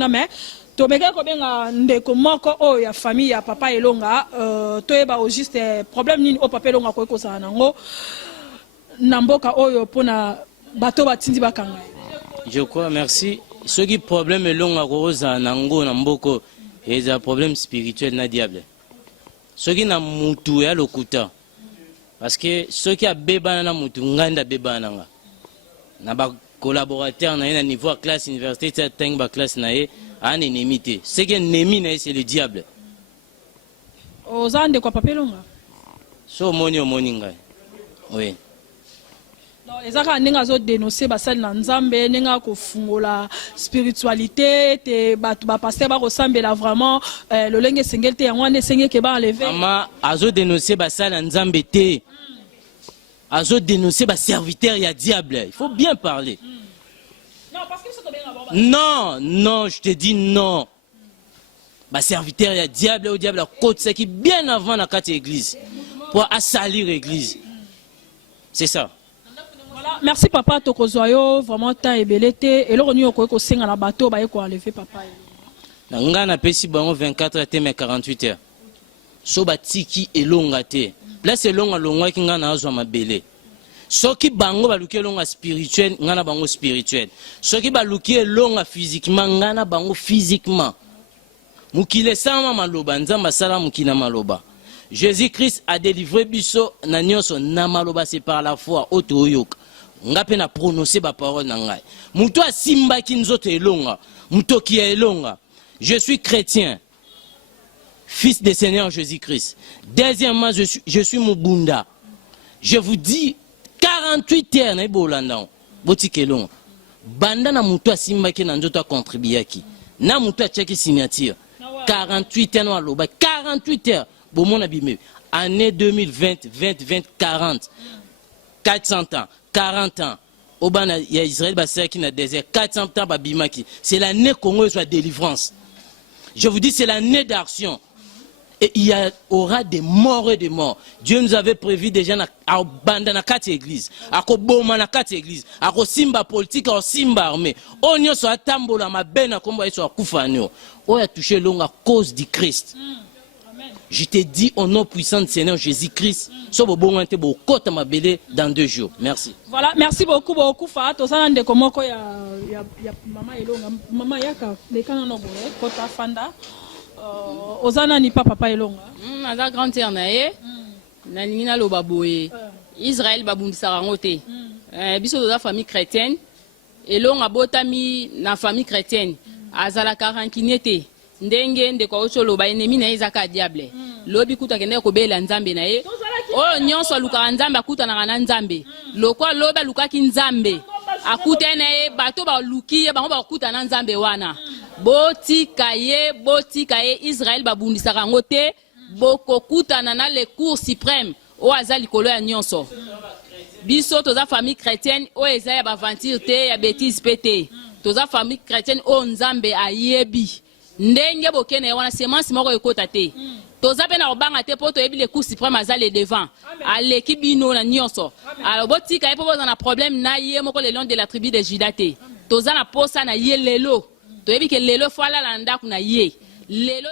kuna mais tobeka ko benga ndeko moko o ya famille ya papa Elonga toyeba au juste problème nini o papa Elonga ko kozana nango na mboka oyo pona bato batindi bakanga. Je crois, merci. Ce qui problème Elonga ko kozana nango na mboko est un problème spirituel na diable. Ce qui na mutu ya lokuta parce que ceux qui a bébana na mutu nganda bébana nga na ba collaborateur na un niveau classe université ça teng ba classe na ye un ennemi. Ce qui est ennemi c'est le diable. Ozande kwa papa Elonga. So moni ngai. Oui. Non, les aka ninga zo dénoncer basal na nzambe ninga ko fungola spiritualité te batu ba pasteur ba resembler vraiment le lenge sengel te yango ne senge ke ba enlever. Mama azo dénoncer basal na nzambe te. Azo dénoncer ba serviteur ya diable. Il faut bien parler. Non, parce que ça te bien avoir. Non, je te dis non. Ba serviteur ya diable au diable côte c'est qui bien avant la carte église pour assalir l'église. C'est ça. Voilà, merci papa tokozoyo vraiment temps ebelete et loko nyoko ko senga na bateau ba ko enlever papa. Na nga na pesi bango 24 heures te mais 48 heures. So batiki Elonga te. Place Elonga longwa ki nga na azwa mabele. Soki bango baluki Elonga spirituel nga na bango spirituel. Soki baluki Elonga physiquement nga na bango physiquement. Mukile sama maloba nzamba sala mukina maloba. Jésus-Christ a délivré biso na nyonso na maloba c'est par la foi otoyoka. Ngape na prononcer ba parole na ngai. Muto asimba ki nzoto Elonga, muto ki Elonga. Je suis chrétien. Fils du Seigneur Jésus-Christ. Deuxièmement, je suis Mubunda. Je vous dis 48 heures na bolanda. Botikelonga. Banda na muto asimba ki na nzoto contribuaki. Na muto acheki signature. 48 heures no loba 48 heures. Bomona bimé. Année 2020, 20, 40. 400 ans, 40 ans. Obana ya Israël basé qui na désert 400 ans babimaki. C'est l'année Congo soit délivrance. Je vous dis c'est l'année d'action. Et il y aura des morts et des morts. Dieu nous avait prévu déjà à banda na 4 églises, à Koboma na 4 églises, à Simba politique, à Simba armée. On soit tambola ma bena kombo soit kufanyo. On a touché l'ong à cause du Christ. Je te dis au nom puissant du Seigneur Jésus-Christ, dans 2 jours. Merci. Voilà, merci beaucoup, beaucoup. Fato, ça n'a de comment il y a maman Elonga, maman Yaka, les canons nombreux, Kota Fanda, Ozana ni papa Elonga. Naza grand-tère nae, na nina lo baboye. Israël babundisa rangote. Biso de la famille chrétienne, Elonga botami na famille chrétienne, azala karankinete. Ndenge ndeko ocho loba ennemi na ezaka diable lobi kuta kende ko bela nzambe na ye o nyonso luka nzambe akuta na nzambe loko loba luka ki nzambe akuta na ye bato ba luki ye bango ba kuta na nzambe wana botika ye Israël babundisa rango te boko kuta na le cour suprême o azali kolo ya nyonso biso toza famille chrétienne o ezaya ba aventure te ya bêtise pété toza famille chrétienne o nzambe ayebi ndenge bokene wana semence moko ekota te toza pe na obanga te poto ebi le cours suprême azale devant aleki bino na nyonso alors botika epo boza na problème na ye moko le long de la tribu de Juda te toza na posa na ye lelo to ebi ke lelo fala la ndaku na ye lelo